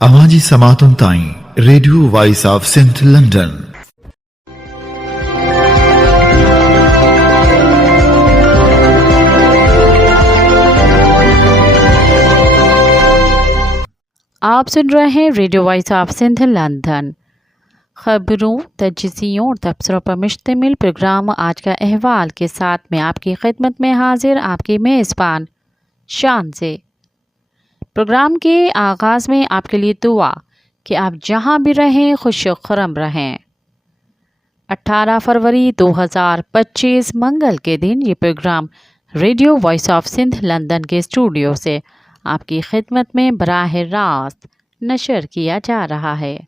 आवाज़ी समातुन ताईं radio voice of Sindh London. आप सुन रहे हैं radio voice of Sindh London. खबरों, तजज़ियों और तबसरों पर मुश्तमिल प्रोग्राम आज का अहवाल के साथ में आपकी खिदमत में हाजिर आपकी मेज़बान शान से। प्रोग्राम के आगाज़ में आपके लिए दुआ कि आप जहां भी रहें खुश व खुर्रम रहें। 18 फरवरी 2025 मंगल के दिन ये programme radio voice of Sindh London के स्टूडियो से आपकी खिदमत में बराह रास्त नशर किया जा रहा है।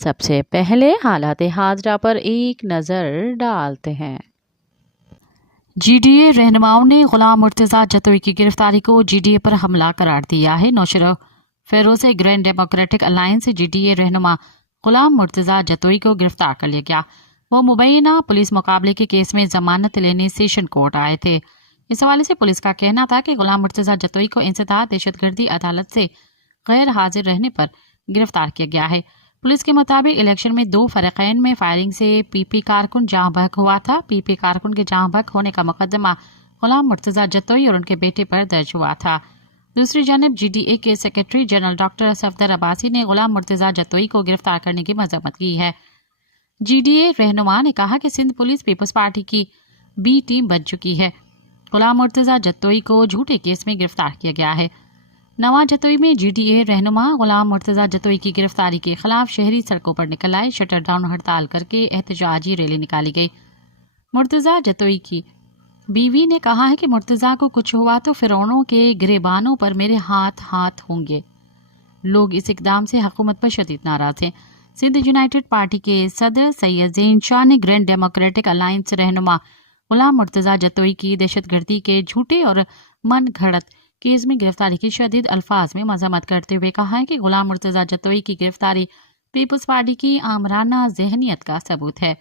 सबसे पहले हालात हाजरा पर एक नज़र डालते हैं। GDA रहनुमाओं ने गुलाम मुर्तज़ा जतोई की गिरफ्तारी को GDA पर हमला करार दिया है। नौशर Feroz grand democratic alliance GDA रहनुमा गुलाम मुर्तज़ा जतोई को गिरफ्तार कर लिया गया। वो मुबैना पुलिस मुकाबले के केस में जमानत लेने सेशन कोर्ट आए थे। इस हवाले से पुलिस का कहना था कि गुलाम मुर्तज़ा जतोई को इंसदाद दहशतगर्दी अदालत से गैर हाजिर रहने पर गिरफ्तार किया गया है। पुलिस के मुताबिक इलेक्शन में 2 फरीकैन में फायरिंग से PP कारकुन जहां बहक हुआ था। PP कारकुन के जहां बहक होने का मुकदमा गुलाम मुर्तज़ा जतोई और उनके बेटे पर दर्ज हुआ था। दूसरी जानब GDA के secretary general doctor Safdar Abbasi ने गुलाम मुर्तज़ा जतोई को गिरफ्तार करने की मजम्मत की है। GDA रहनुमा ने कहा कि सिंध पुलिस पीपल्स पार्टी की B टीम बन चुकी है। गुलाम मुर्तज़ा जतोई को झूठे केस में गिरफ्तार किया गया है। नवा जतोई में GDA रहनुमा गुलाम मुर्तज़ा जतोई की गिरफ्तारी के खिलाफ शहरी सड़कों पर निकल आए। शटर डाउन हड़ताल करके एहतजाजी रैली निकाली गई। मुर्तज़ा जतोई की बीवी ने कहा है कि मुर्तज़ा को कुछ हुआ तो फिरौनों के गिरेबानों पर मेरे हाथ हाथ होंगे। लोग इस इकदाम से हुकूमत पर शदीद नाराज हैं। सिंध यूनाइटेड पार्टी के सदर सैयद ज़ैन शाह ने ग्रैंड डेमोक्रेटिक अलायंस रहनुमा गुलाम मुर्तज़ा जतोई की दहशतगर्दी के झूठे और मन घड़त केस में गिरफ्तारी की शदीद अल्फाज में मजम्मत करते हुए कहा है कि गुलाम मुर्तज़ा जतोई की गिरफ्तारी पीपल्स पार्टी की आमराना जहनियत का सबूत है।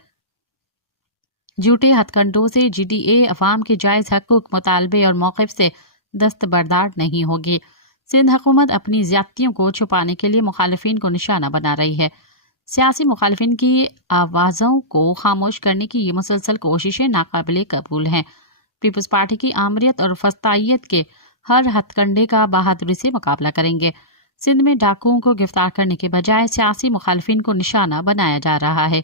झूठे हथकंडों से GDA अवाम के जायज़ हकूक, मुतालबे और मौक़िफ़ से दस्तबरदार नहीं होगी। सिंध हुकूमत अपनी ज़्यादतियों को छुपाने के लिए मुखालिफिन को निशाना बना रही है। सियासी मुखालिफिन की आवाज़ों को खामोश करने की ये मुसलसल कोशिशें नाकाबिले कबूल हैं। पीपल्स पार्टी की आमरीत और फस्तायत के हर हथकंडे का बहादुरी से मुकाबला करेंगे। सिंध में डाकुओं को गिरफ्तार करने के बजाय सियासी मुखालिफिन को निशाना बनाया जा रहा है।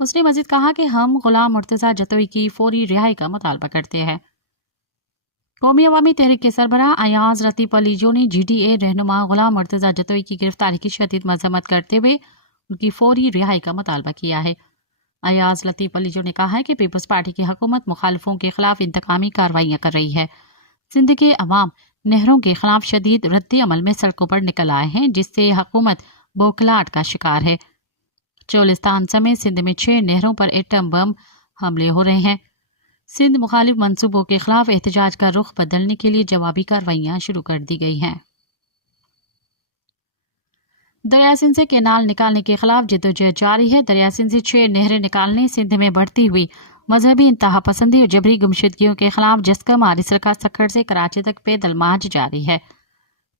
उसने मजीद कहा कि हम गुलाम मुर्तज़ा जतोई की फौरी रिहाई का मुतालबा करते हैं। कौमी अवामी तहरीक के सरबराह अयाज लतीफ़ अलीजो ने GDA रहनुमा गुलाम मुर्तज़ा जतोई की गिरफ्तारी की शदीद मजम्मत करते हुए उनकी फौरी रिहाई का मुतालबा किया है। अयाज लतीफ़ अलीजो ने कहा है कि पीपल्स पार्टी की हुकूमत मुखालिफों के खिलाफ इंतकामी कार्रवाइयाँ कर रही है। सिंध के अवाम नहरों के खिलाफ शदीद रद्द अमल में सड़कों पर निकल आए हैं, जिससे हुकूमत बौखलाहट का शिकार है। चोलिस्तान समेत सिंध में 6 नहरों पर एटम बम हमले हो रहे हैं। सिंध मुखालिफ मंसूबों के खिलाफ एहतजाज का रुख बदलने के लिए जवाबी कार्रवाइयाँ शुरू कर दी गई हैं। दरिया सिंध से केनाल निकालने के खिलाफ जद्दोजहद जारी है। दरिया सिंध से 6 नहरें निकालने, सिंध में बढ़ती हुई मजहबी इंतहा पसंदी और जबरी गुमशुदगियों के खिलाफ जस्कम आरिसर का सखड़ से कराची तक पैदल मार्च जारी है।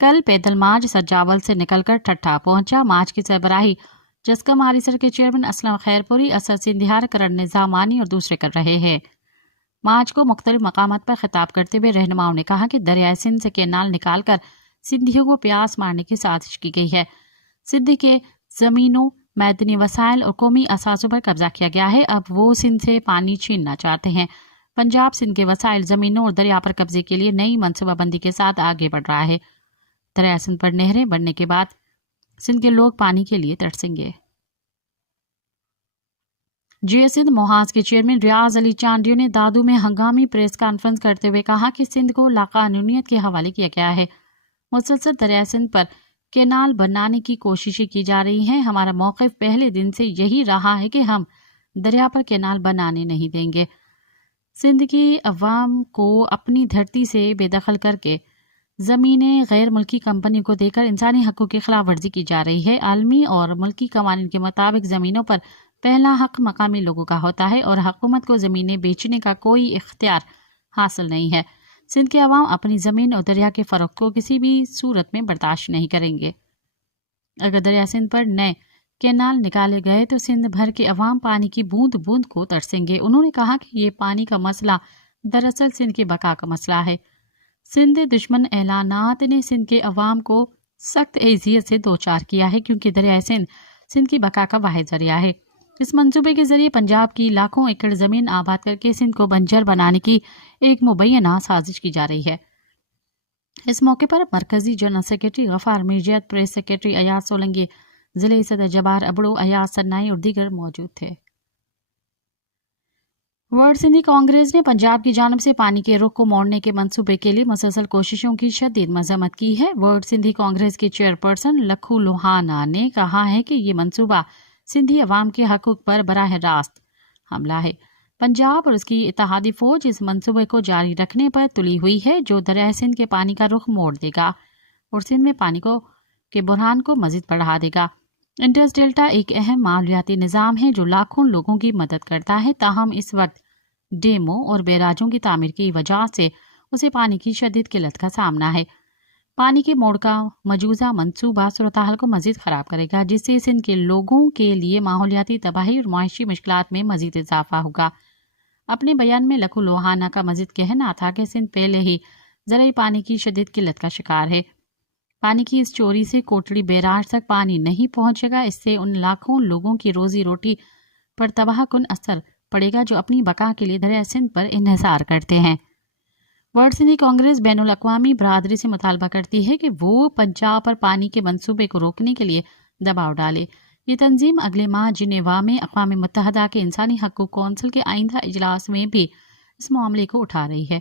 कल पैदल मार्च सज्जावल से निकलकर ठट्ठा पहुंचा। मार्च की सरबराही जस्कम आरिसर के चेयरमैन असलम खैरपुरी, असद सिंधियार, करण निजामानी और दूसरे कर रहे हैं। मार्च को मुख्तलिफ मकामात पर खिताब करते हुए रहनुमाओं ने कहा कि दरिया सिंध से केनाल निकालकर सिंधियों को प्यास मारने की साजिश की गई है। सिंध के जमीनों, मैदनी वसाइल और कौमी असासों पर कब्जा किया गया है। अब वो सिंध से पानी छीनना चाहते हैं। पंजाब सिंध के वसाइल, जमीनों और दरिया पर कब्जे के लिए नई मनसूबाबंदी के साथ आगे बढ़ रहा है। दरिया सिंध पर नहरें बनने के बाद सिंध के लोग पानी के लिए तरसेंगे। जे सिंध मोहाज के चेयरमैन रियाज अली चांडियो ने दादू में हंगामी प्रेस कॉन्फ्रेंस करते हुए कहा कि सिंध को लाकानूनियत के हवाले किया गया है। मुसलसल दरिया सिंध पर केनाल बनाने की कोशिशें की जा रही हैं। हमारा मौक़िफ़ पहले दिन से यही रहा है कि हम दरिया पर केनाल बनाने नहीं देंगे। सिंध की अवाम को अपनी धरती से बेदखल करके ज़मीनें गैर मुल्की कंपनियों को देकर इंसानी हक़ों की खिलाफ वर्जी की जा रही है। आलमी और मुल्की कवानीन के मुताबिक ज़मीनों पर पहला हक़ मकामी लोगों का होता है और हुकूमत को ज़मीनें बेचने का कोई इख्तियार हासिल नहीं है। सिंध के अवाम अपनी ज़मीन और दरिया के फ़रोख्त को किसी भी सूरत में बर्दाश्त नहीं करेंगे। اگر دریا سندھ پر نئے کینال نکالے گئے تو سندھ بھر کے عوام پانی کی بوند بوند کو ترسیں گے۔ انہوں نے کہا کہ یہ پانی کا مسئلہ دراصل سندھ کے بقا کا مسئلہ ہے۔ سندھ دشمن اعلانات نے سندھ کے عوام کو سخت اذیت سے دوچار کیا ہے، کیونکہ دریائے سندھ کی بقا کا واحد ذریعہ ہے۔ اس منصوبے کے ذریعے پنجاب کی لاکھوں ایکڑ زمین آباد کر کے سندھ کو بنجر بنانے کی ایک مبینہ سازش کی جا رہی ہے۔ اس موقع پر مرکزی جنرل سیکرٹری غفار میرجیت، پریس سیکرٹری ایاز سولنگی، ضلع صدر جبار ابڑو، ایاز سنائی اور دیگر موجود تھے۔ ورلڈ سندھی کانگریس نے پنجاب کی جانب سے پانی کے رخ کو موڑنے کے منصوبے کے لیے مسلسل کوششوں کی شدید مذمت کی ہے۔ ورلڈ سندھی کانگریس کے چیئرپرسن لکھو لوہانا نے کہا ہے کہ یہ منصوبہ سندھی عوام کے حقوق پر براہ راست حملہ ہے۔ پنجاب اور اس کی اتحادی فوج اس منصوبے کو جاری رکھنے پر تلی ہوئی ہے، جو دریائے سندھ کے پانی کا رخ موڑ دے گا اور سندھ میں پانی کے بحران کو مزید بڑھا دے گا۔ انڈس ڈیلٹا ایک اہم ماحولیاتی نظام ہے جو لاکھوں لوگوں کی مدد کرتا ہے، تاہم اس وقت ڈیموں اور بیراجوں کی تعمیر کی وجہ سے اسے پانی کی شدید قلت کا سامنا ہے۔ پانی کے موڑ کا مجوزہ منصوبہ صورتحال کو مزید خراب کرے گا، جس سے سندھ کے لوگوں کے لیے ماحولیاتی تباہی اور معاشی مشکلات میں مزید اضافہ ہوگا۔ اپنے بیان میں لکھو لوہانا کا مزید کہنا تھا کہ سندھ پہلے ہی زرعی پانی کی شدید قلت کا شکار ہے۔ پانی کی اس چوری سے کوٹڑی بیراج تک پانی نہیں پہنچے گا، اس سے ان لاکھوں لوگوں کی روزی روٹی پر تباہ کن اثر پڑے گا جو اپنی بقا کے لیے دریائے سندھ پر انحصار کرتے ہیں۔ ورلڈ سندھی کانگریس بین الاقوامی برادری سے مطالبہ کرتی ہے کہ وہ پنجاب پر پانی کے منصوبے کو روکنے کے لیے دباؤ ڈالے۔ یہ تنظیم اگلے ماہ جنیوا میں اقوام متحدہ کے انسانی حقوق کونسل کے آئندہ اجلاس میں بھی اس معاملے کو اٹھا رہی ہے۔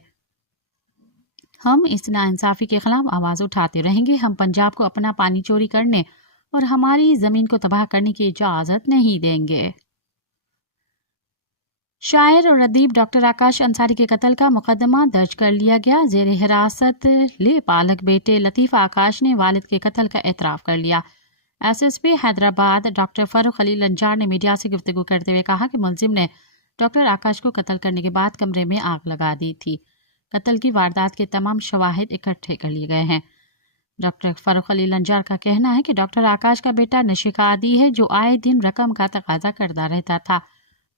ہم اس ناانصافی کے خلاف آواز اٹھاتے رہیں گے۔ ہم پنجاب کو اپنا پانی چوری کرنے اور ہماری زمین کو تباہ کرنے کی اجازت نہیں دیں گے۔ شاعر اور ادیب ڈاکٹر آکاش انصاری کے قتل کا مقدمہ درج کر لیا گیا۔ زیر حراست لے پالک بیٹے لطیف آکاش نے والد کے قتل کا اعتراف کر لیا۔ S S P Hyderabad doctor Farooq Ali Lanjar نے میڈیا سے گفتگو کرتے ہوئے کہا کہ ملزم نے ڈاکٹر آکاش کو قتل کرنے کے بعد کمرے میں آگ لگا دی تھی۔ قتل کی واردات کے تمام شواہد اکٹھے کر لیے گئے ہیں۔ ڈاکٹر فاروق علی لنجار کا کہنا ہے کہ ڈاکٹر آکاش کا بیٹا نشے کا عادی ہے جو آئے دن رقم کا تقاضا کرتا رہتا تھا۔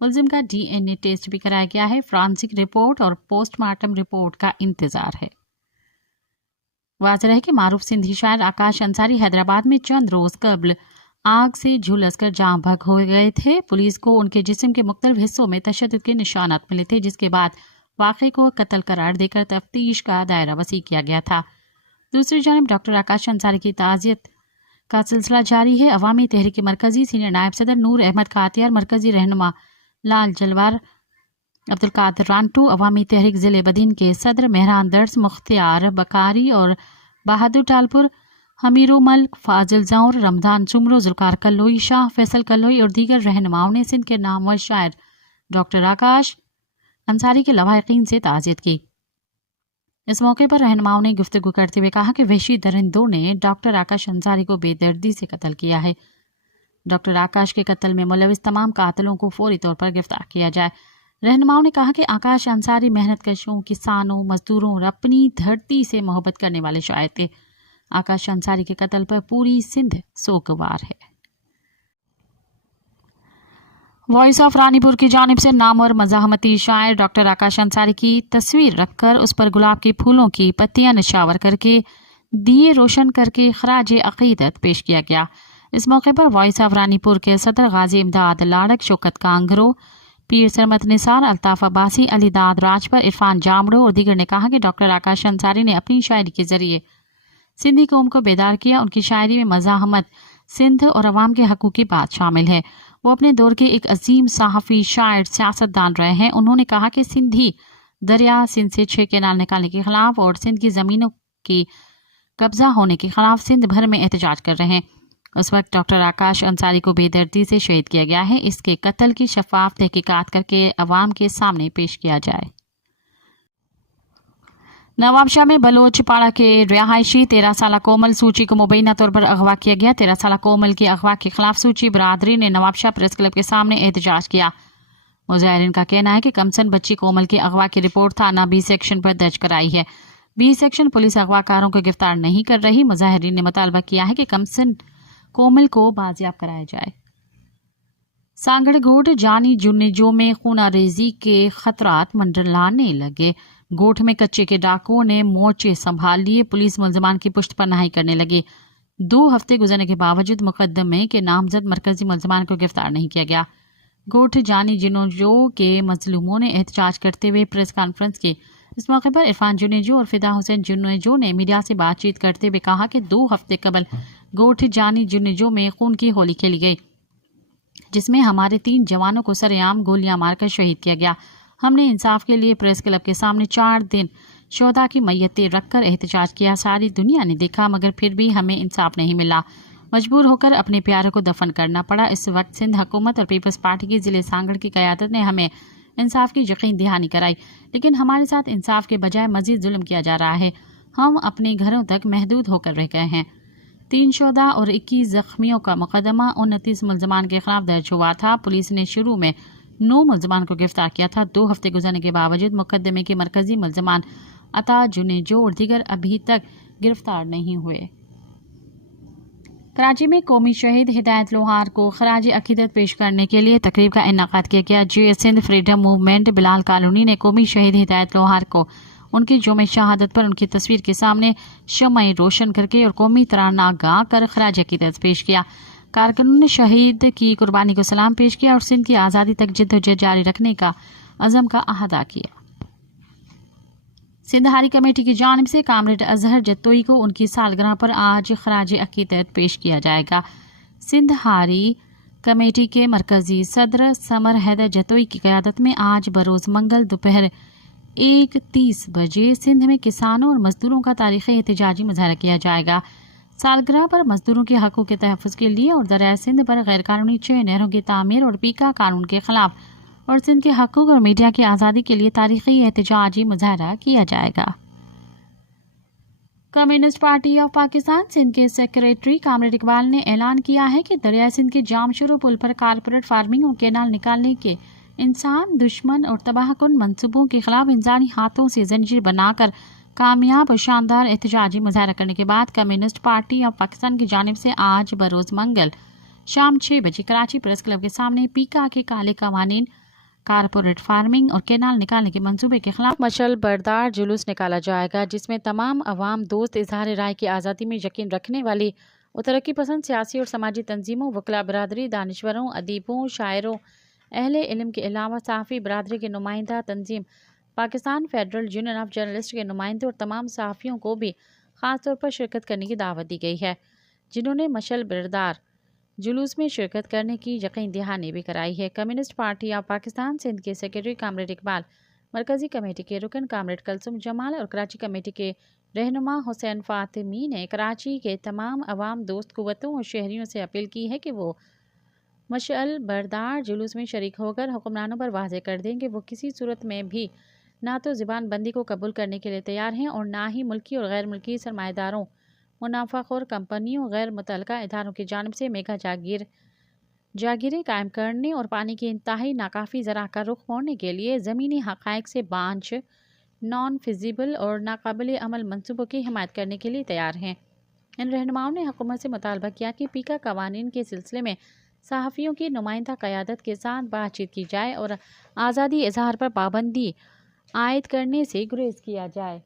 ملزم کا ڈی این اے ٹیسٹ بھی کرایا گیا ہے۔ فرانسک رپورٹ اور پوسٹ مارٹم رپورٹ کا انتظار ہے۔ واضح ہے کہ معروف سندھی شاعر آکاش انصاری حیدرآباد میں چند روز قبل آگ سے جھلس کر جاں بحق ہو گئے تھے۔ پولیس کو ان کے جسم کے مختلف حصوں میں تشدد کے نشانات ملے تھے، جس کے بعد واقعے کو قتل قرار دے کر تفتیش کا دائرہ وسیع کیا گیا تھا۔ دوسری جانب ڈاکٹر آکاش انصاری کی تعزیت کا سلسلہ جاری ہے۔ عوامی تحریک مرکزی سینئر نائب صدر نور احمد کاتیار، مرکزی رہنما لال جلوار، عبدالقادر رانٹو، عوامی تحریک ضلع بدین کے صدر مہران درس، مختار بکاری اور بہادر ٹالپور، حمیرو ملک، فاضل زور، رمضان سمرو، ذوالفقار کلوئی، شاہ فیصل کلوئی اور دیگر رہنماؤں نے سندھ کے نامور شاعر ڈاکٹر آکاش انصاری کے لواحقین سے تعزیت کی۔ اس موقع پر رہنماؤں نے گفتگو کرتے ہوئے کہا کہ وحشی درندوں نے ڈاکٹر آکاش انصاری کو بے دردی سے قتل کیا ہے۔ ڈاکٹر آکاش کے قتل میں ملوث تمام قاتلوں کو فوری طور پر گرفتار کیا جائے۔ رہنماؤں نے کہا کہ آکاش انصاری محنت کشوں، کسانوں، مزدوروں اور اپنی دھرتی سے محبت کرنے والے شاعر تھے۔ آکاش انصاری کے قتل پر پوری سندھ سوگوار ہے۔ وائس آف رانی پور کی جانب سے نامور مزاحمتی شاعر ڈاکٹر آکاش انصاری کی تصویر رکھ کر اس پر گلاب کے پھولوں کی پتیاں نشاور کر کے دیے روشن کر کے خراج عقیدت پیش کیا گیا۔ اس موقع پر وائس آف رانی پور کے صدر غازی امداد لاڑک، شوکت کانگرو، پیر سرمت نثار، الطاف عباسی، علی داد راجپر، عرفان جامڑو اور دیگر نے کہا کہ ڈاکٹر آکاش انصاری نے اپنی شاعری کے ذریعے سندھی قوم کو بیدار کیا۔ ان کی شاعری میں مزاحمت سندھ اور عوام کے حقوق کی بات شامل ہے۔ وہ اپنے دور کے ایک عظیم صحافی، شاعر، سیاستدان رہے ہیں۔ انہوں نے کہا کہ سندھی دریا سندھ سے 6 کینال نکالنے کے خلاف اور سندھ کی زمینوں کی قبضہ ہونے کے خلاف سندھ بھر میں احتجاج کر رہے ہیں۔ اس وقت ڈاکٹر آکاش انصاری کو بے دردی سے شہید کیا گیا ہے۔ اس کے قتل کی شفاف تحقیقات کر کے عوام کے سامنے پیش کیا جائے۔ نواب شاہ میں بلوچ پاڑا کے رہائشی 13 سالہ کومل سوچی کو مبینہ طور پر اغوا کیا گیا۔ 13 سالہ کومل کے اغوا کے خلاف سوچی برادری نے نواب شاہ پریس کلب کے سامنے احتجاج کیا۔ مظاہرین کا کہنا ہے کہ کمسن بچی کومل کے اغوا کی رپورٹ تھانہ بی سیکشن پر درج کرائی ہے۔ بی سیکشن پولیس اغوا کاروں کو گرفتار نہیں کر رہی۔ مظاہرین نے مطالبہ کیا ہے کہ کمسن कोमिल को बाजियाब कराया जाए। सांगड़ गोठ जानी जुन्नेजो में खूनारेजी के खतरात मंडराने लगे। गोठ में कच्चे के डाकुओं ने मोर्चे संभाल लिए। पुलिस मुलजमान की पुष्ट पनाही करने लगी। 2 हफ्ते गुजरने के बावजूद मुकदमे के नामजद मरकजी मुलजमान को गिरफ्तार नहीं किया गया। गोठ जानी जुन्नेजो के मजलूमों ने एहतजाज करते हुए प्रेस कॉन्फ्रेंस की। इस मौके पर इरफान जुन्नेजो और फिदा हुसैन जुन्नेजो ने मीडिया से बातचीत करते हुए कहा कि 2 हफ्ते कबल गोठ जानी जुन्नेजो में खून की होली खेली गई, जिसमें हमारे 3 जवानों को सरेआम गोलियां मारकर शहीद किया गया। हमने इंसाफ के लिए प्रेस क्लब के सामने 4 दिन शोधा की मैयतें रखकर एहतजाज किया। सारी दुनिया ने देखा, मगर फिर भी हमें इंसाफ नहीं मिला। मजबूर होकर अपने प्यारों को दफन करना पड़ा। इस वक्त सिंध हुकूमत और पीपल्स पार्टी की जिले सांगड़ की क़यादत ने हमें इंसाफ की यकीन दहानी कराई, लेकिन हमारे साथ इंसाफ के बजाय मजीद जुल्म किया जा रहा है। हम अपने घरों तक महदूद होकर रह गए हैं। 3 शोधा और 21 जख्मियों का मुकदमा 29 मुलजमान के खिलाफ दर्ज हुआ था। पुलिस ने शुरू में 9 मुलजमान को गिरफ्तार किया था। 2 हफ्ते गुजरने के बावजूद मुकदमे के मरकजी मुलजमान अता जुन्नेजो और दीगर अभी तक गिरफ्तार नहीं हुए। कराची में कौमी शहीद हिदायत लोहार को खराज अकीदत पेश करने के लिए तकरीब का इनेकाद किया गया। Jeay Sindh freedom movement Bilal colony ने कौमी शहीद हिदायत लोहार को उनकी जोम शहादत पर उनकी तस्वीर के सामने शम्मा रोशन करके और कौमी तराना गा कर खराज अकीदत पेश किया। कारकुनों ने शहीद की कुर्बानी को सलाम पेश किया और सिंध की आज़ादी तक जिद्दोजहद जारी रखने का अज़म का अहदा किया। सिंध हारी कमेटी की जानिब से कामरेड अजहर जत्तोई को उनकी सालगिरह पर आज खराज अकीदत पेश किया जाएगा। सिंध हारी कमेटी के मरकजी सदर समर हैदर जत्तोई की क़यादत में आज बरोज़ मंगल दोपहर 1:30 बजे सिंध में किसानों और मजदूरों का तारीख़ी एहतजाजी मुजाहरा किया जाएगा। सालगिरह पर मजदूरों के हक़ों के तहफ़्फ़ुज़ के लिए और दरियाए सिंध पर गैर कानूनी 6 नहरों की तामीर और पीका कानून के खिलाफ और सिंध के हक़ूक़ और मीडिया की आज़ादी के लिए तारीख़ी एहतजाजी मुजाहरा किया जाएगा। Communist party of Pakistan Sindh के सेक्रेटरी कामरेड इकबाल ने ऐलान किया है कि दरिया सिंध के जामशुरू पुल पर कारपोरेट फार्मिंग और केनाल निकालने के इंसान दुश्मन और तबाहकुन मंसूबों के खिलाफ इंसानी हाथों से जंजीर बनाकर कामयाब और शानदार एहतजाजी मुजाहरा करने के बाद कम्युनिस्ट पार्टी ऑफ पाकिस्तान की जानिब से आज बरोज़ मंगल शाम 6 बजे कराची प्रेस क्लब के सामने पीका के काले कवानीन, कारपोरेट फार्मिंग और केनाल निकालने के मंसूबे के खिलाफ मशल बरदार जुलूस निकाला जाएगा, जिसमें तमाम अवाम दोस्त इजहार राय की आज़ादी में यकीन रखने वाली और तरक्की पसंद सियासी और समाजी तंजीमों, वकला बरादरी, दानिश्वरों, अदीबों, शायरों, अहले इल्म के अलावा सहाफ़ी बरादरी के नुमाइंदा तंजीम, Pakistan federal union of journalist के नुमाइंदे और तमाम सहाफ़ियों को भी ख़ास तौर पर शिरकत करने की दावत दी गई है, जिन्होंने मशल बरदार जुलूस में शिरकत करने की यकीन दहानी भी कराई है। Communist party of Pakistan Sindh के सेक्रेटरी कामरेड इकबाल, मरकज़ी कमेटी के रुकन कामरेड कलसुम जमाल और कराची कमेटी के रहनुमा हुसैन फातिमी ने कराची के तमाम अवाम दोस्त कुव्वतों और शहरियों से अपील की है कि वो मशअल बरदार जुलूस में शरीक होकर हुक्मरानों पर वाज़ेह कर दें कि वो किसी सूरत में भी ना तो ज़बान बंदी को कबूल करने के लिए तैयार हैं और ना ही मुल्की और गैर मुल्की सरमाएदारों, मुनाफाखोर कंपनियों, गैर मुतल्लका इदारों की जानिब से मेगा जागीरें कायम करने और पानी की इंतहाई नाकाफ़ी ज़रा का रुख मोड़ने के लिए ज़मीनी हक़ाइक़ से बांझ, नॉन फिजिबल और नाकाबिल अमल मंसूबों की हिमायत करने के लिए तैयार हैं। इन रहनुमाओं ने हुकूमत से मुतालबा किया कि पीका कवानीन के सिलसिले में सहाफ़ियों की नुमाइंदा क़यादत के साथ बातचीत की जाए और आज़ादी इजहार पर पाबंदी आयद करने से गुरेज किया जाए।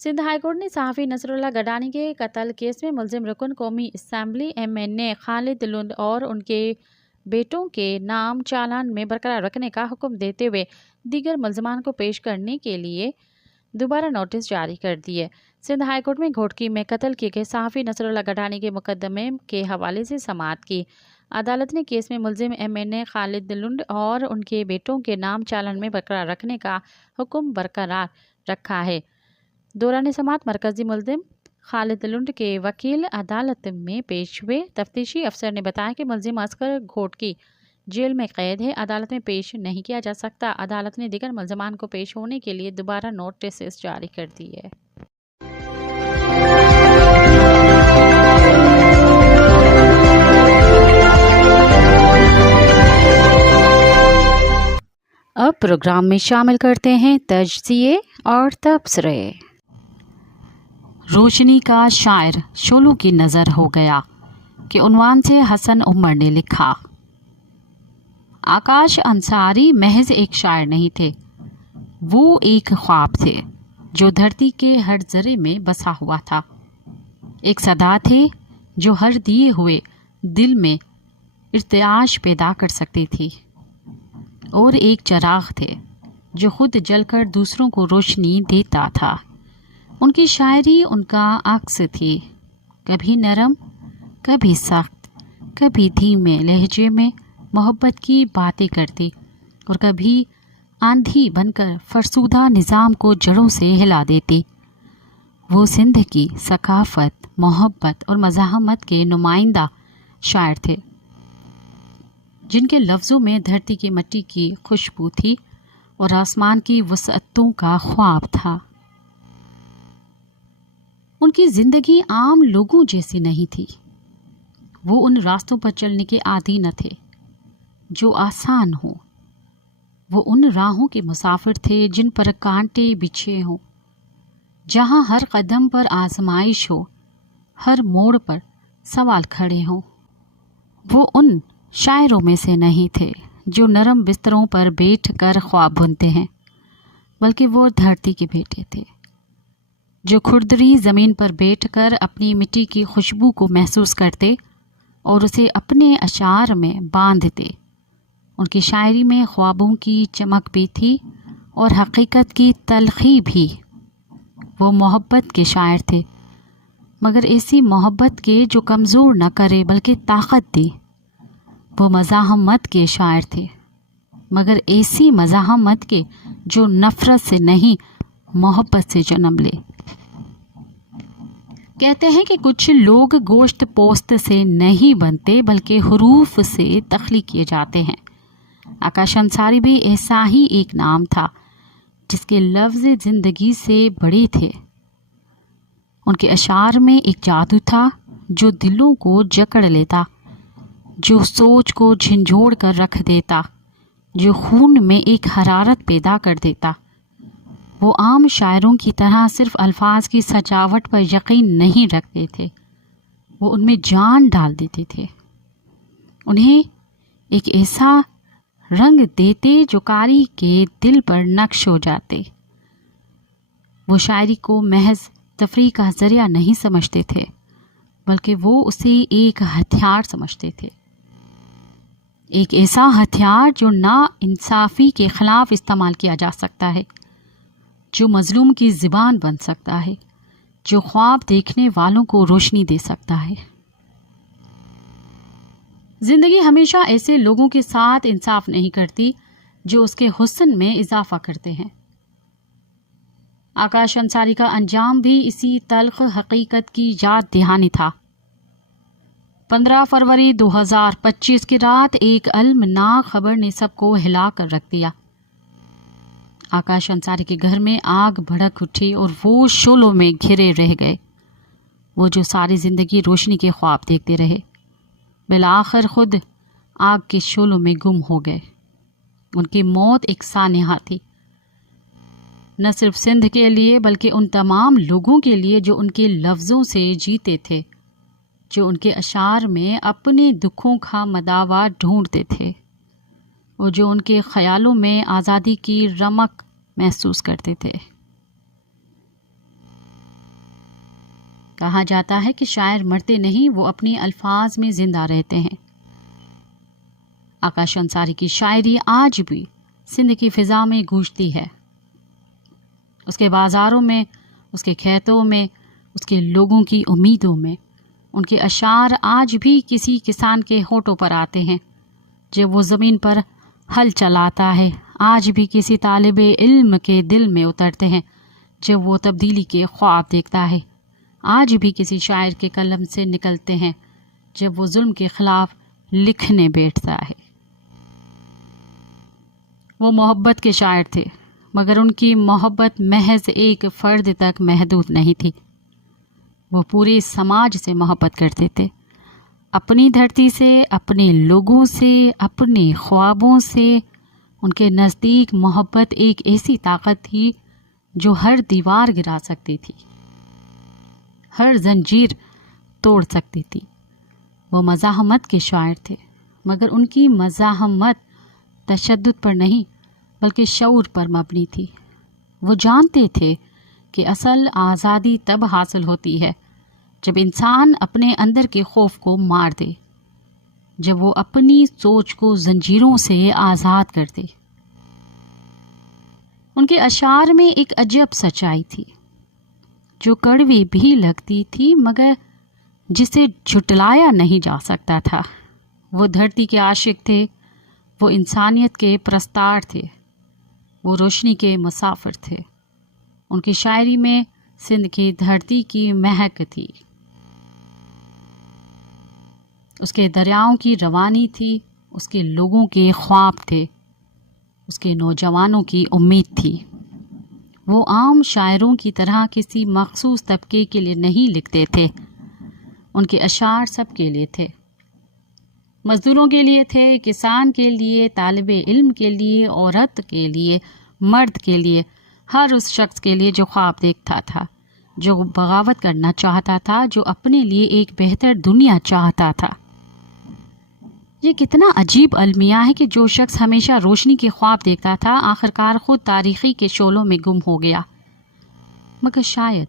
सिंध हाईकोर्ट ने सहाफ़ी नसरुल्लाह गडानी के कत्ल केस में मुलजिम रुकन कौमी असम्बली MNA खालिद लुंड और उनके बेटों के नाम चालान में बरकरार रखने का हुक्म देते हुए दीगर मुलजमान को पेश करने के लिए दोबारा नोटिस जारी कर दिए। सिंध हाईकोर्ट में घोटकी में कत्ल किए गए सहाफ़ी नसरुल्लाह गडानी के मुकदमे के हवाले से समाअत की। अदालत ने केस में मुलजिम MNA खालिद लुंड और उनके बेटों के नाम चालान में बरकरार रखने का हुक्म बरकरार रखा है। दौरान समाअत मरकजी मुलजिम खालिद लुंड के वकील अदालत में पेश हुए। तफ्तीशी अफसर ने बताया कि मुलजिम असगर घोटकी जेल में कैद है, अदालत में पेश नहीं किया जा सकता। अदालत ने दीगर मुलजमान को पेश होने के लिए दोबारा नोटिस जारी कर दी है। अब प्रोग्राम में शामिल करते हैं तजज़िये और तबसरे। रोशनी का शायर शोलू की नज़र हो गया के उन्वान से हसन उमर ने लिखा। आकाश अंसारी महज एक शायर नहीं थे, वो एक ख्वाब थे जो धरती के हर जरे में बसा हुआ था। एक सदा थे जो हर दिए हुए दिल में इर्तियाश पैदा कर सकती थी, और एक चिराग थे जो खुद जलकर दूसरों को रोशनी देता था। उनकी शायरी उनका अक्स थी, कभी नरम, कभी सख्त, कभी धीमे लहजे में मोहब्बत की बातें करती, और कभी आंधी बनकर फरसूदा निज़ाम को जड़ों से हिला देती। वो सिंध की सकाफत, मोहब्बत और मज़ाहमत के नुमाइंदा शायर थे, जिनके लफ्ज़ों में धरती की मिट्टी की खुशबू थी और आसमान की वसअतों का ख्वाब था। उनकी ज़िंदगी आम लोगों जैसी नहीं थी। वो उन रास्तों पर चलने के आदी न थे जो आसान हों। वो उन राहों के मुसाफिर थे जिन पर कांटे बिछे हों, जहाँ हर कदम पर आजमाइश हो, हर मोड़ पर सवाल खड़े हों। वो उन शायरों में से नहीं थे जो नरम बिस्तरों पर बैठकर ख्वाब बुनते हैं, बल्कि वो धरती के बेटे थे जो खुरदरी ज़मीन पर बैठकर अपनी मिट्टी की खुशबू को महसूस करते और उसे अपने अशार में बांधते। उनकी शायरी में ख्वाबों की चमक भी थी और हकीकत की तलखी भी। वो मोहब्बत के शायर थे, मगर ऐसी मोहब्बत के जो कमज़ोर न करे बल्कि ताकत दी। वो मज़ाहमत के शायर थे, मगर ऐसी मज़ाहमत के जो नफ़रत से नहीं मोहब्बत से जन्म ले। कहते हैं कि कुछ लोग गोश्त पोस्त से नहीं बनते बल्कि हुरूफ से तख्लीक किए जाते हैं। आकाश अंसारी भी ऐसा ही एक नाम था जिसके लफ्ज़ ज़िंदगी से बड़े थे। उनके अशार में एक जादू था जो दिलों को जकड़ लेता, जो सोच को झंझोड़ कर रख देता, जो खून में एक हरारत पैदा कर देता। वो आम शायरों की तरह सिर्फ अल्फाज की सजावट पर यकीन नहीं रखते थे, वो उनमें जान डाल देते थे। उन्हें एक ऐसा रंग देते जो कारी के दिल पर नक्श हो जाते। वो शायरी को महज तफरीह का ज़रिया नहीं समझते थे, बल्कि वो उसे एक हथियार समझते थे। एक ऐसा हथियार जो ना इंसाफ़ी के ख़िलाफ़ इस्तेमाल किया जा सकता है, जो मज़लूम की ज़ुबान बन सकता है, जो ख्वाब देखने वालों को रोशनी दे सकता है। ज़िंदगी हमेशा ऐसे लोगों के साथ इंसाफ नहीं करती जो उसके हुस्न में इजाफा करते हैं। आकाश अंसारी का अंजाम भी इसी तल्ख हकीकत की याद दहानी था। 15 फरवरी 2025 की रात एक अलमनाक खबर ने सबको हिला कर रख दिया। आकाश अंसारी के घर में आग भड़क उठी और वो शोलों में घिरे रह गए। वो जो सारी ज़िंदगी रोशनी के ख्वाब देखते रहे, बिलाखिर खुद आग के शोलों में गुम हो गए। उनकी मौत एक सानिहा थी, न सिर्फ सिंध के लिए बल्कि उन तमाम लोगों के लिए जो उनके लफ्ज़ों से जीते थे, जो उनके अशार में अपने दुखों का मदावा ढूंढते थे और जो उनके ख्यालों में आज़ादी की रमक महसूस करते थे। कहा जाता है कि शायर मरते नहीं, वो अपने अल्फाज में जिंदा रहते हैं। आकाश अंसारी की शायरी आज भी सिंध की फ़िज़ा में गूंजती है। उसके बाज़ारों में, उसके खेतों में, उसके लोगों की उम्मीदों में। उनके अशार आज भी किसी किसान के होठों पर आते हैं जब वो ज़मीन पर हल चलाता है, आज भी किसी तालिबे इल्म के दिल में उतरते हैं जब वो तब्दीली के ख्वाब देखता है, आज भी किसी शायर के कलम से निकलते हैं जब वो जुल्म के ख़िलाफ़ लिखने बैठता है। वो मोहब्बत के शायर थे, मगर उनकी मोहब्बत महज एक फ़र्द तक महदूद नहीं थी। वो पूरे समाज से मोहब्बत करते थे, अपनी धरती से, अपने लोगों से, अपने ख्वाबों से। उनके नज़दीक मोहब्बत एक ऐसी ताकत थी जो हर दीवार गिरा सकती थी। हर जंजीर तोड़ सकती थी। वो मज़ाहमत के शायर थे, मगर उनकी मज़ाहमत तशद्दुद पर नहीं बल्कि शऊर पर मबनी थी। वो जानते थे कि असल आज़ादी तब हासिल होती है जब इंसान अपने अंदर के खौफ को मार दे, जब वो अपनी सोच को जंजीरों से आज़ाद कर दे। उनके अशार में एक अजब सच्चाई थी जो कड़वी भी लगती थी मगर जिसे झुटलाया नहीं जा सकता था। वो धरती के आशिक थे, वो इंसानियत के प्रस्तार थे, वो रोशनी के मुसाफिर थे। उनकी शायरी में सिंध की धरती की महक थी, उसके दरियाओं की रवानी थी, उसके लोगों के ख्वाब थे, उसके नौजवानों की उम्मीद थी। वो आम शायरों की तरह किसी मखसूस तबके के लिए नहीं लिखते थे। उनके अशार सब के लिए थे, मजदूरों के लिए थे, किसान के लिए, तालिबे इल्म के लिए, औरत के लिए, मर्द के लिए, हर उस शख्स के लिए जो ख्वाब देखता था, जो बगावत करना चाहता था, जो अपने लिए एक बेहतर दुनिया चाहता था। ये कितना अजीब अलमिया है कि जो शख्स हमेशा रोशनी के ख्वाब देखता था आखिरकार खुद तारीखी के शोलों में गुम हो गया। मगर शायद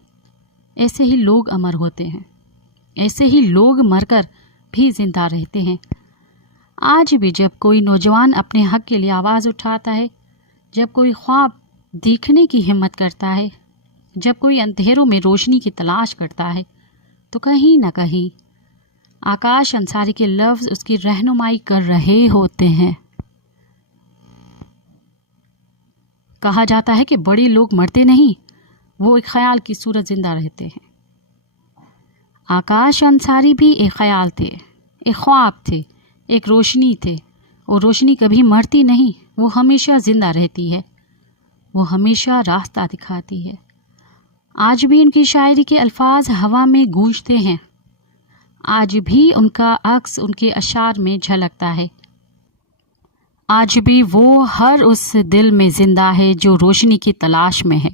ऐसे ही लोग अमर होते हैं, ऐसे ही लोग मरकर भी जिंदा रहते हैं। आज भी जब कोई नौजवान अपने हक के लिए आवाज़ उठाता है, जब कोई ख्वाब देखने की हिम्मत करता है, जब कोई अंधेरों में रोशनी की तलाश करता है, तो कहीं ना कहीं आकाश अंसारी के लफ्ज़ उसकी रहनुमाई कर रहे होते हैं। कहा जाता है कि बड़े लोग मरते नहीं, वो एक ख्याल की सूरत जिंदा रहते हैं। आकाश अंसारी भी एक ख्याल थे, एक ख्वाब थे, एक रोशनी थे। और रोशनी कभी मरती नहीं, वो हमेशा जिंदा रहती है, वो हमेशा रास्ता दिखाती है। आज भी उनकी शायरी के अल्फाज हवा में गूंजते हैं, आज भी उनका अक्स उनके अशार में झलकता है। आज भी वो हर उस दिल में जिंदा है जो रोशनी की तलाश में है,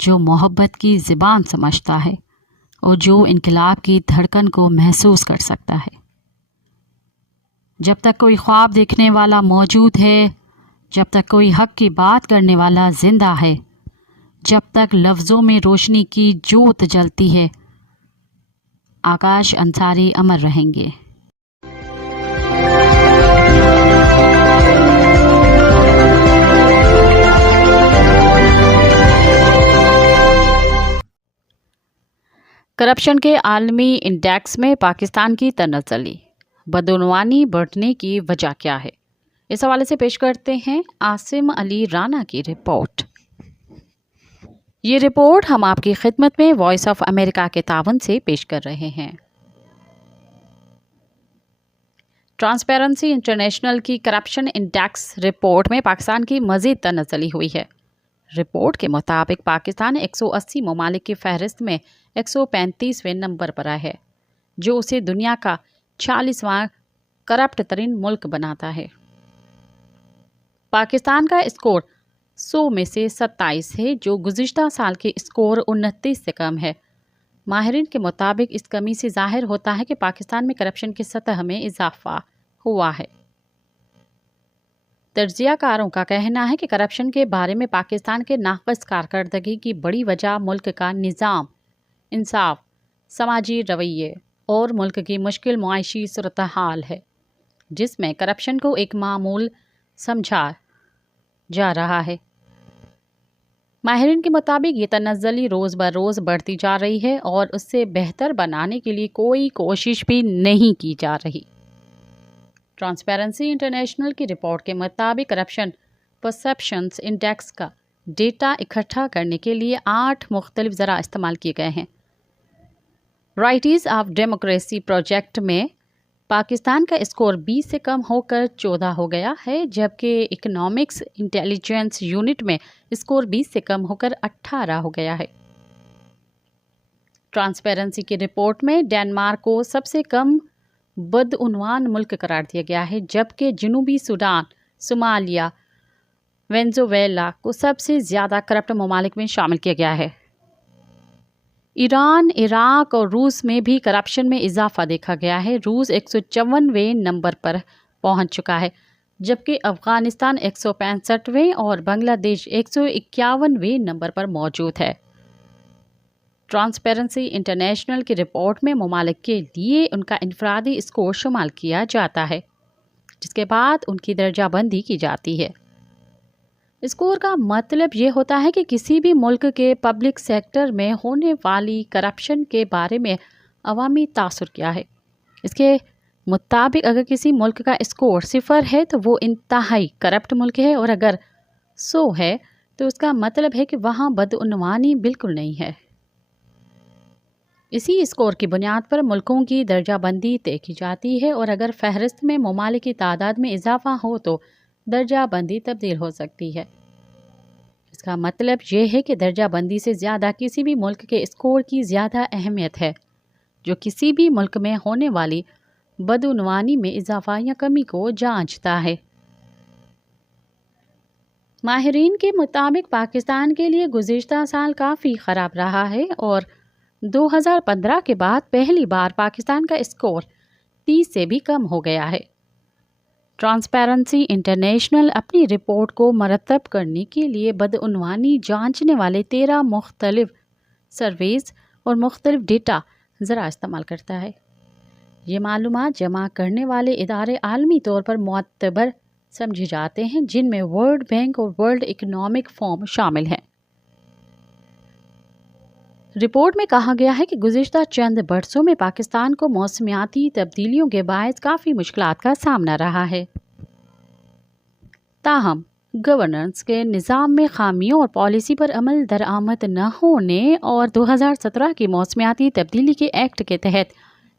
जो मोहब्बत की ज़बान समझता है और जो इनकलाब की धड़कन को महसूस कर सकता है। जब तक कोई ख्वाब देखने वाला मौजूद है, जब तक कोई हक की बात करने वाला जिंदा है, जब तक लफ्ज़ों में रोशनी की जोत जलती है, आकाश अंसारी अमर रहेंगे। करप्शन के आलमी इंडेक्स में पाकिस्तान की तनज़्ज़ुली, बदउनवानी बढ़ने की वजह क्या है? इस हवाले से पेश करते हैं आसिम अली राना की रिपोर्ट। ये रिपोर्ट हम आपकी खिदमत में वॉइस ऑफ अमेरिका के तावन से पेश कर रहे हैं। ट्रांसपेरेंसी इंटरनेशनल की करप्शन इंडेक्स रिपोर्ट में पाकिस्तान की मज़ीद तनज़्ज़ुली हुई है। रिपोर्ट के मुताबिक पाकिस्तान 180 ममालिक की फहरिस्त में 135वें नंबर पर है, जो उसे दुनिया का 40वां करप्ट तरीन मुल्क बनाता है। पाकिस्तान का स्कोर 100 में से 27 है, जो गुज़िश्ता साल के स्कोर 29 से कम है। माहिरीन के मुताबिक इस कमी से ज़ाहिर होता है कि पाकिस्तान में करप्शन की सतह में इजाफा हुआ है। तज्ज़ियाकारों का कहना है कि करप्शन के बारे में पाकिस्तान के नाक़िस कारकर्दगी की बड़ी वजह मुल्क का निज़ाम, इंसाफ, समाजी रवैये और मुल्क की मुश्किल मुआशी सूरत हाल है, जिसमें करप्शन को एक मामूल समझा जा रहा है। माहिरीन के मुताबिक ये तनज़्ज़ुली रोज़ ब रोज़ बढ़ती जा रही है और उससे बेहतर बनाने के लिए कोई कोशिश भी नहीं की जा रही। ट्रांसपेरेंसी इंटरनेशनल की रिपोर्ट के मुताबिक करप्शन परसेप्शंस इंडेक्स का डेटा इकट्ठा करने के लिए 8 मुख्तलिफ ज़रा इस्तेमाल किए गए हैं। राइट्स ऑफ डेमोक्रेसी प्रोजेक्ट में पाकिस्तान का स्कोर 20 से कम होकर 14 हो गया है, जबकि इकोनॉमिक्स इंटेलिजेंस यूनिट में स्कोर 20 से कम होकर 18 हो गया है। ट्रांसपेरेंसी की रिपोर्ट में डेनमार्क को सबसे कम बदउनवान मुल्क करार दिया गया है, जबकि जनूबी सूडान, सोमालिया, वेनेज़ुएला को सबसे ज़्यादा करप्ट ममालिक में शामिल किया गया है। ईरान, इराक और रूस में भी करप्शन में इजाफा देखा गया है। रूस 154वें नंबर पर पहुंच चुका है, जबकि अफगानिस्तान 165वें और बांग्लादेश 151वें नंबर पर मौजूद है। ट्रांसपेरेंसी इंटरनेशनल की रिपोर्ट में ममालिक के लिए उनका इनफरादी स्कोर शुमार किया जाता है, जिसके बाद उनकी दर्जाबंदी की जाती है। स्कोर का मतलब ये होता है कि किसी भी मुल्क के पब्लिक सेक्टर में होने वाली करप्शन के बारे में अवामी तासुर क्या है। इसके मुताबिक अगर किसी मुल्क का स्कोर 0 है तो वो इंतहाई करप्ट मुल्क है, और अगर 100 है तो उसका मतलब है कि वहाँ बदउनवानी बिल्कुल नहीं है। इसी स्कोर की बुनियाद पर मुल्कों की दर्जाबंदी तय की जाती है, और अगर फहरिस्त में ममालिक की तादाद में इजाफा हो तो दर्जाबंदी तब्दील हो सकती है। इसका मतलब ये है कि दर्जाबंदी से ज़्यादा किसी भी मुल्क के स्कोर की ज़्यादा अहमियत है, जो किसी भी मुल्क में होने वाली बदउनवानी में इजाफा या कमी को जांचता है। माहिरीन के मुताबिक पाकिस्तान के लिए गुज़िश्ता साल काफ़ी ख़राब रहा है, और 2015 के बाद पहली बार पाकिस्तान का स्कोर 30 से भी कम हो गया है। ट्रांसपेरेंसी इंटरनेशनल अपनी रिपोर्ट को मरतब करने के लिए बदउनवानी जांचने वाले 13 मुख्तलिफ सर्वेज और मुख्तलिफ डेटा ज़रा इस्तेमाल करता है। ये मालूमात जमा करने वाले इदारे आलमी तौर पर मुअतबर समझे जाते हैं, जिनमें वर्ल्ड बैंक और वर्ल्ड इकनॉमिक फोरम शामिल हैं। रिपोर्ट में कहा गया है कि गुज़िश्ता चंद बरसों में पाकिस्तान को मौसमियाती तब्दीलियों के बायस काफ़ी मुश्किलात का सामना रहा है। ताहम गवर्नेंस के निज़ाम में खामियों और पॉलिसी पर अमल दरामद न होने और 2017 की मौसमियाती तब्दीली के एक्ट के तहत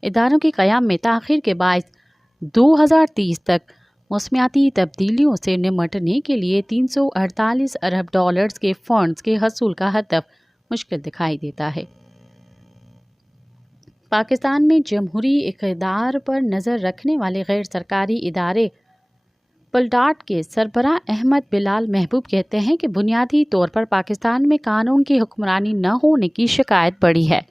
इदारों के क़याम में ताख़ीर के बायस 2030 तक मौसमियाती तब्दीलियों से निमटने के लिए 348 अरब डॉलर्स के फ़ंड्स के हसूल का हदफ मुश्किल दिखाई देता है। पाकिस्तान में जमहूरी इक़्तिदार पर नज़र रखने वाले गैर सरकारी इदारे पलडाट के सरबराह अहमद बिलाल महबूब कहते हैं कि बुनियादी तौर पर पाकिस्तान में कानून की हुक्मरानी न होने की शिकायत बढ़ी है।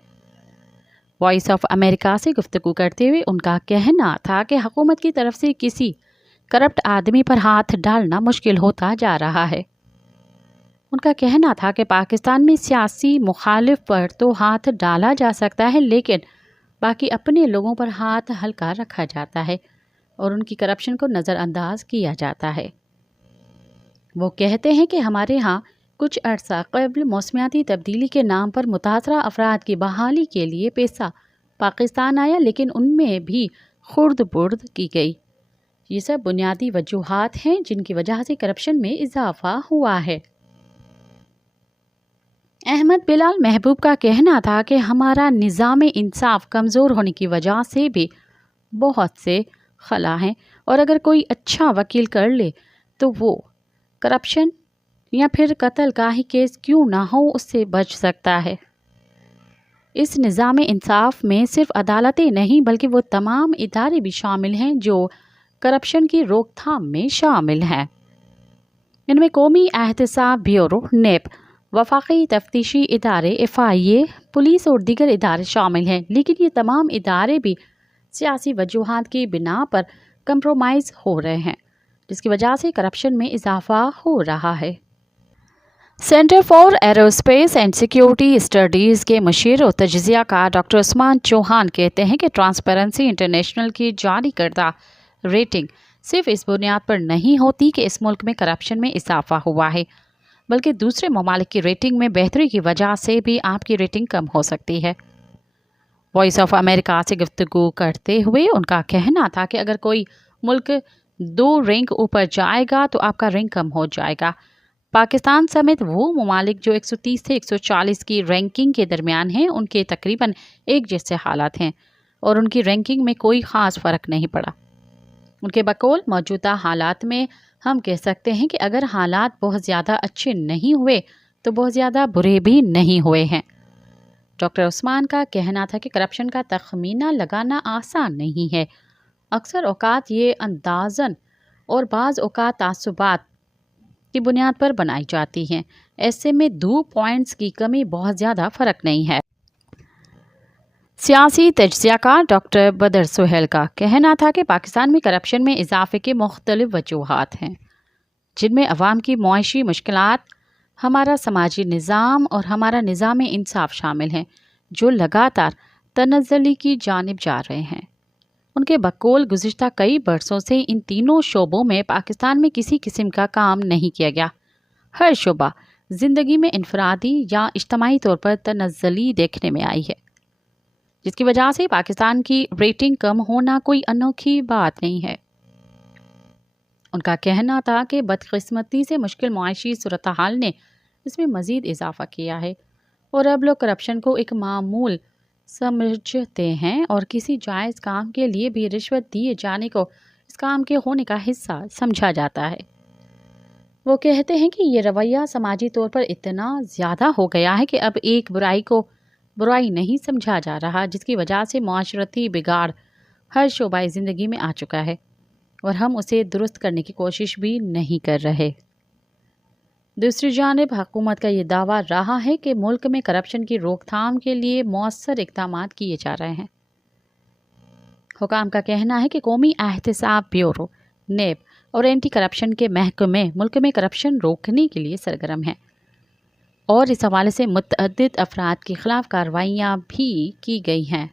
वॉइस ऑफ अमेरिका से गुफ्तगू करते हुए उनका कहना था कि हुकूमत की तरफ से किसी करप्ट आदमी पर हाथ डालना मुश्किल होता जा रहा है। उनका कहना था कि पाकिस्तान में सियासी मुखालिफ पर तो हाथ डाला जा सकता है, लेकिन बाकी अपने लोगों पर हाथ हल्का रखा जाता है और उनकी करप्शन को नज़रअंदाज किया जाता है। वो कहते हैं कि हमारे यहाँ कुछ अरसा कबल मौसमियाती तब्दीली के नाम पर मुतासरा अफराद की बहाली के लिए पैसा पाकिस्तान आया, लेकिन उनमें भी खुर्द बुर्द की गई। ये सब बुनियादी वजूहात हैं जिनकी वजह से करप्शन में इजाफा हुआ है। अहमद बिलाल महबूब का कहना था कि हमारा निज़ाम इंसाफ कमज़ोर होने की वजह से भी बहुत से खला हैं, और अगर कोई अच्छा वकील कर ले तो वो करप्शन या फिर कत्ल का ही केस क्यों ना हो उससे बच सकता है। इस निज़ाम इंसाफ में सिर्फ अदालतें नहीं बल्कि वो तमाम इदारे भी शामिल हैं जो करप्शन की रोकथाम में शामिल हैं। इनमें कौमी एहतसाब ब्यूरो, नेप, वफाकी तफ्तीशी इदारे, FIA, पुलिस और दीगर इदारे शामिल हैं, लेकिन ये तमाम इदारे भी सियासी वजूहात की बिना पर कंप्रोमाइज़ हो रहे हैं, जिसकी वजह से करप्शन में इजाफा हो रहा है। Centre for aerospace and security studies के मुशीर और तज्ज़ियाकार डॉक्टर उस्मान चौहान कहते हैं कि ट्रांसपेरेंसी इंटरनेशनल की जारी करदा रेटिंग सिर्फ इस बुनियाद पर नहीं होती कि इस मुल्क में करप्शन में इजाफा हुआ है, बल्कि दूसरे ममालिक की रेटिंग में बेहतरी की वजह से भी आपकी रेटिंग कम हो सकती है। वॉइस ऑफ अमेरिका से गुफ्तगू करते हुए उनका कहना था कि अगर कोई मुल्क 2 रैंक ऊपर जाएगा तो आपका रैंक कम हो जाएगा। पाकिस्तान समेत वो ममालिक जो 130 से 140 की रैंकिंग के दरमियान हैं, उनके तकरीबन एक जैसे हालात हैं और उनकी रैंकिंग में कोई ख़ास फ़र्क नहीं पड़ा। उनके बकौल मौजूदा हालात में हम कह सकते हैं कि अगर हालात बहुत ज़्यादा अच्छे नहीं हुए तो बहुत ज़्यादा बुरे भी नहीं हुए हैं। डॉक्टर उस्मान का कहना था कि करप्शन का तखमीना लगाना आसान नहीं है। अक्सर औकात ये अंदाज़न और बाज़ औकात तासुबात की बुनियाद पर बनाई जाती हैं। ऐसे में 2 पॉइंट्स की कमी बहुत ज़्यादा फ़र्क नहीं है। سیاسی تجزیہ کار ڈاکٹر بدر سہیل کا کہنا تھا کہ پاکستان میں کرپشن میں اضافے کے مختلف وجوہات ہیں، جن میں عوام کی معاشی مشکلات، ہمارا سماجی نظام اور ہمارا نظام انصاف شامل ہیں، جو لگاتار تنزلی کی جانب جا رہے ہیں۔ ان کے بقول گزشتہ کئی برسوں سے ان تینوں شعبوں میں پاکستان میں کسی قسم کا کام نہیں کیا گیا۔ ہر شعبہ زندگی میں انفرادی یا اجتماعی طور پر تنزلی دیکھنے میں آئی ہے، جس کی وجہ سے پاکستان کی ریٹنگ کم ہونا کوئی انوکھی بات نہیں ہے۔ ان کا کہنا تھا کہ بدقسمتی سے مشکل معاشی صورتحال نے اس میں مزید اضافہ کیا ہے اور اب لوگ کرپشن کو ایک معمول سمجھتے ہیں اور کسی جائز کام کے لیے بھی رشوت دیے جانے کو اس کام کے ہونے کا حصہ سمجھا جاتا ہے۔ وہ کہتے ہیں کہ یہ رویہ سماجی طور پر اتنا زیادہ ہو گیا ہے کہ اب ایک برائی کو برائی نہیں سمجھا جا رہا، جس کی وجہ سے معاشرتی بگاڑ ہر شعبۂ زندگی میں آ چکا ہے اور ہم اسے درست کرنے کی کوشش بھی نہیں کر رہے۔ دوسری جانب حکومت کا یہ دعویٰ رہا ہے کہ ملک میں کرپشن کی روک تھام کے لیے مؤثر اقدامات کیے جا رہے ہیں۔ حکام کا کہنا ہے کہ قومی احتساب بیورو، نیب اور اینٹی کرپشن کے محکمے ملک میں کرپشن روکنے کے لیے سرگرم ہیں اور اس حوالے سے متعدد افراد کے خلاف کارروائیاں بھی کی گئی ہیں۔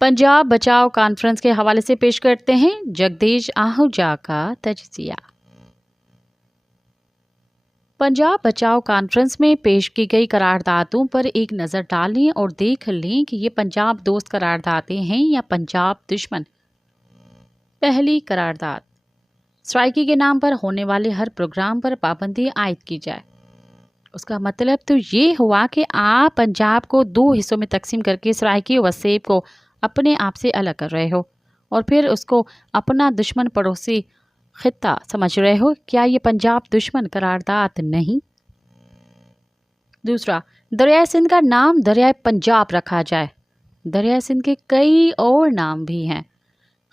پنجاب بچاؤ کانفرنس کے حوالے سے پیش کرتے ہیں جگدیش آہوجا کا تجزیہ۔ پنجاب بچاؤ کانفرنس میں پیش کی گئی قراردادوں پر ایک نظر ڈالیں اور دیکھ لیں کہ یہ پنجاب دوست قراردادیں ہیں یا پنجاب دشمن۔ پہلی قرارداد، سرائیکی کے نام پر ہونے والے ہر پروگرام پر پابندی عائد کی جائے۔ اس کا مطلب تو یہ ہوا کہ آپ پنجاب کو دو حصوں میں تقسیم کر کے سرائیکی و وسیب کو اپنے آپ سے الگ کر رہے ہو اور پھر اس کو اپنا دشمن پڑوسی خطہ سمجھ رہے ہو۔ کیا یہ پنجاب دشمن قرارداد نہیں؟ دوسرا، دریائے سندھ کا نام دریائے پنجاب رکھا جائے۔ دریائے سندھ کے کئی اور نام بھی ہیں۔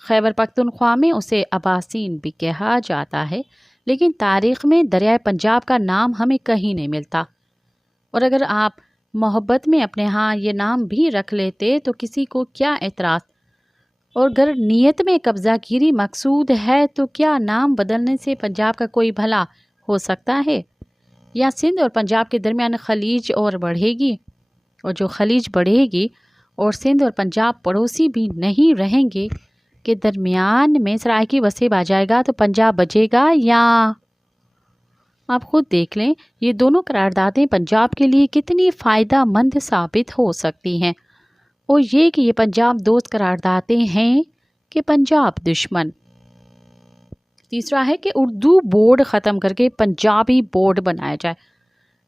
خیبر پختونخوا میں اسے اباسین بھی کہا جاتا ہے، لیکن تاریخ میں دریائے پنجاب کا نام ہمیں کہیں نہیں ملتا، اور اگر آپ محبت میں اپنے ہاں یہ نام بھی رکھ لیتے تو کسی کو کیا اعتراض، اور اگر نیت میں قبضہ گیری مقصود ہے تو کیا نام بدلنے سے پنجاب کا کوئی بھلا ہو سکتا ہے؟ یا سندھ اور پنجاب کے درمیان خلیج اور بڑھے گی، اور جو خلیج بڑھے گی اور سندھ اور پنجاب پڑوسی بھی نہیں رہیں گے کے درمیان میں سرائیکی وسیب آ جائے گا تو پنجاب بچے گا؟ یا آپ خود دیکھ لیں یہ دونوں قراردادیں پنجاب کے لیے کتنی فائدہ مند ثابت ہو سکتی ہیں، اور یہ کہ یہ پنجاب دوست قراردادیں ہیں کہ پنجاب دشمن۔ تیسرا ہے کہ اردو بورڈ ختم کر کے پنجابی بورڈ بنایا جائے۔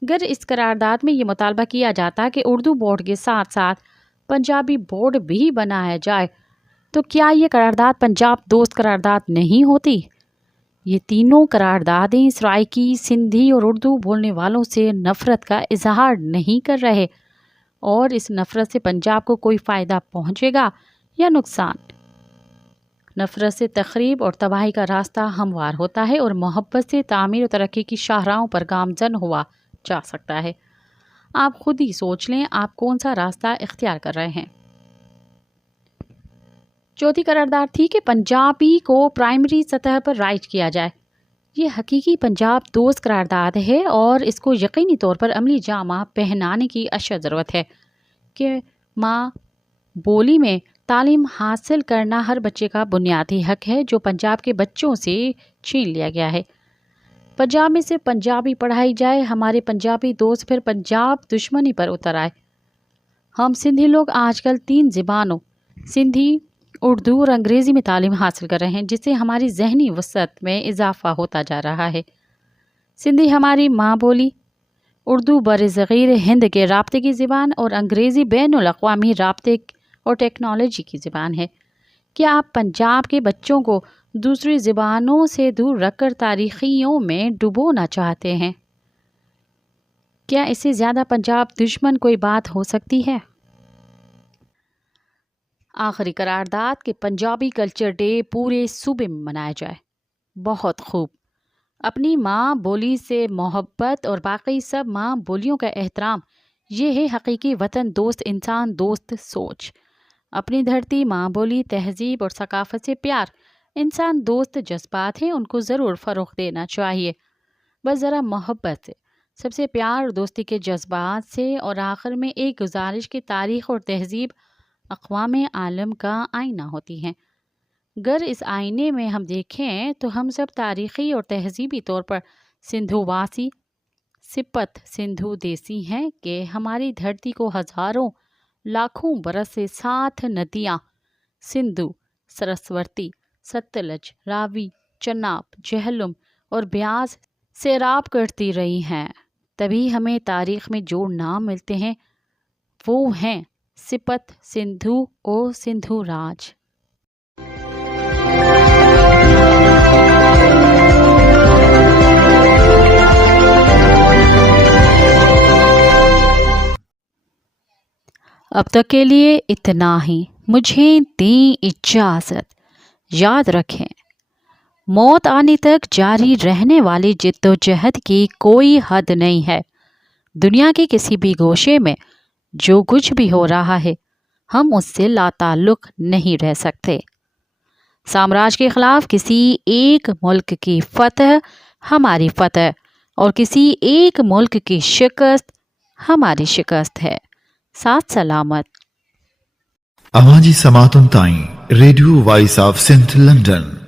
اگر اس قرارداد میں یہ مطالبہ کیا جاتا کہ اردو بورڈ کے ساتھ ساتھ پنجابی بورڈ بھی بنایا جائے تو کیا یہ قرارداد پنجاب دوست قرارداد نہیں ہوتی؟ یہ تینوں قراردادیں سرائیکی، سندھی اور اردو بولنے والوں سے نفرت کا اظہار نہیں کر رہے، اور اس نفرت سے پنجاب کو کوئی فائدہ پہنچے گا یا نقصان؟ نفرت سے تخریب اور تباہی کا راستہ ہموار ہوتا ہے اور محبت سے تعمیر و ترقی کی شاہراہوں پر گامزن ہوا جا سکتا ہے۔ آپ خود ہی سوچ لیں آپ کون سا راستہ اختیار کر رہے ہیں۔ چوتھی قرارداد تھی کہ پنجابی کو پرائمری سطح پر رائج کیا جائے۔ یہ حقیقی پنجاب دوست قرارداد ہے اور اس کو یقینی طور پر عملی جامہ پہنانے کی اشد ضرورت ہے کہ ماں بولی میں تعلیم حاصل کرنا ہر بچے کا بنیادی حق ہے، جو پنجاب کے بچوں سے چھین لیا گیا ہے۔ پنجاب میں صرف پنجابی پڑھائی جائے، ہمارے پنجابی دوست پھر پنجاب دشمنی پر اتر آئے۔ ہم سندھی لوگ آج کل 3 زبانوں سندھی، اردو اور انگریزی میں تعلیم حاصل کر رہے ہیں، جس سے ہماری ذہنی وسعت میں اضافہ ہوتا جا رہا ہے۔ سندھی ہماری ماں بولی، اردو برصغیر ہند کے رابطے کی زبان اور انگریزی بین الاقوامی رابطے اور ٹیکنالوجی کی زبان ہے۔ کیا آپ پنجاب کے بچوں کو دوسری زبانوں سے دور رکھ کر تاریخیوں میں ڈبونا چاہتے ہیں؟ کیا اس سے زیادہ پنجاب دشمن کوئی بات ہو سکتی ہے؟ آخری قرارداد کہ پنجابی کلچر ڈے پورے صوبے میں منایا جائے۔ بہت خوب۔ اپنی ماں بولی سے محبت اور باقی سب ماں بولیوں کا احترام، یہ ہے حقیقی وطن دوست انسان دوست سوچ۔ اپنی دھرتی، ماں بولی، تہذیب اور ثقافت سے پیار انسان دوست جذبات ہیں، ان کو ضرور فروغ دینا چاہیے، بس ذرا محبت سے، سب سے پیار اور دوستی کے جذبات سے۔ اور آخر میں ایک گزارش کی تاریخ اور تہذیب اقوام عالم کا آئینہ ہوتی ہیں۔ گر اس آئینے میں ہم دیکھیں تو ہم سب تاریخی اور تہذیبی طور پر سندھو واسی، سپت سندھو دیسی ہیں کہ ہماری دھرتی کو ہزاروں لاکھوں برس سے 7 ندیاں سندھو، سرسوتی، ستلج، راوی، چناب، جہلم اور بیاس سیراب کرتی رہی ہیں۔ تبھی ہمیں تاریخ میں جو نام ملتے ہیں وہ ہیں سپت سندھو اور سندھو راج۔ اب تک کے لیے اتنا ہی، مجھے دیں اجازت۔ یاد رکھیں، موت آنے تک جاری رہنے والی جد و جہد کی کوئی حد نہیں ہے۔ دنیا کے کسی بھی گوشے میں جو کچھ بھی ہو رہا ہے، ہم اس سے لا تعلق نہیں رہ سکتے۔ سامراج کے خلاف کسی ایک ملک کی فتح ہماری فتح، اور کسی ایک ملک کی شکست ہماری شکست ہے۔ ساتھ سلامت۔ Amaji Samatun Tain, Radio Voice of St. London.